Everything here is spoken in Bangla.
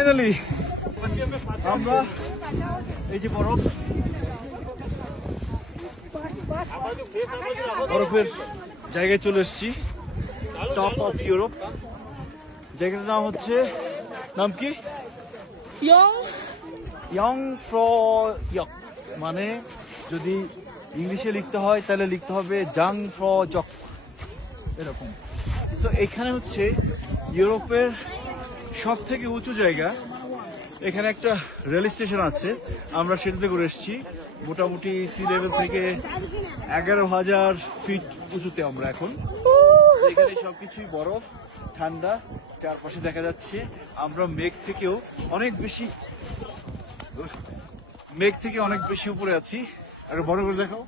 ফাইনালি আমরা এই যে বরফের জায়গায় চলে এসেছি, টপ অফ ইউরোপ। জায়গাটার নাম হচ্ছে, নাম কি? ইয়ংফ্রয়ক, মানে যদি ইংলিশে লিখতে হয় তাহলে লিখতে হবে জাংফ্রয়ক, এরকম। সো এখানে হচ্ছে ইউরোপের সব থেকে উঁচু জায়গা। এখানে একটা রেল স্টেশন আছে, আমরা সেটাতে করে এসেছি। মোটামুটি সি লেভেল থেকে 11,000 ফিট উঁচুতে আমরা এখন। এখানে সবকিছুই বরফ, ঠান্ডা, চারপাশে দেখা যাচ্ছে। আমরা মেঘ থেকে অনেক বেশি উপরে আছি। আর বড় করে দেখাও।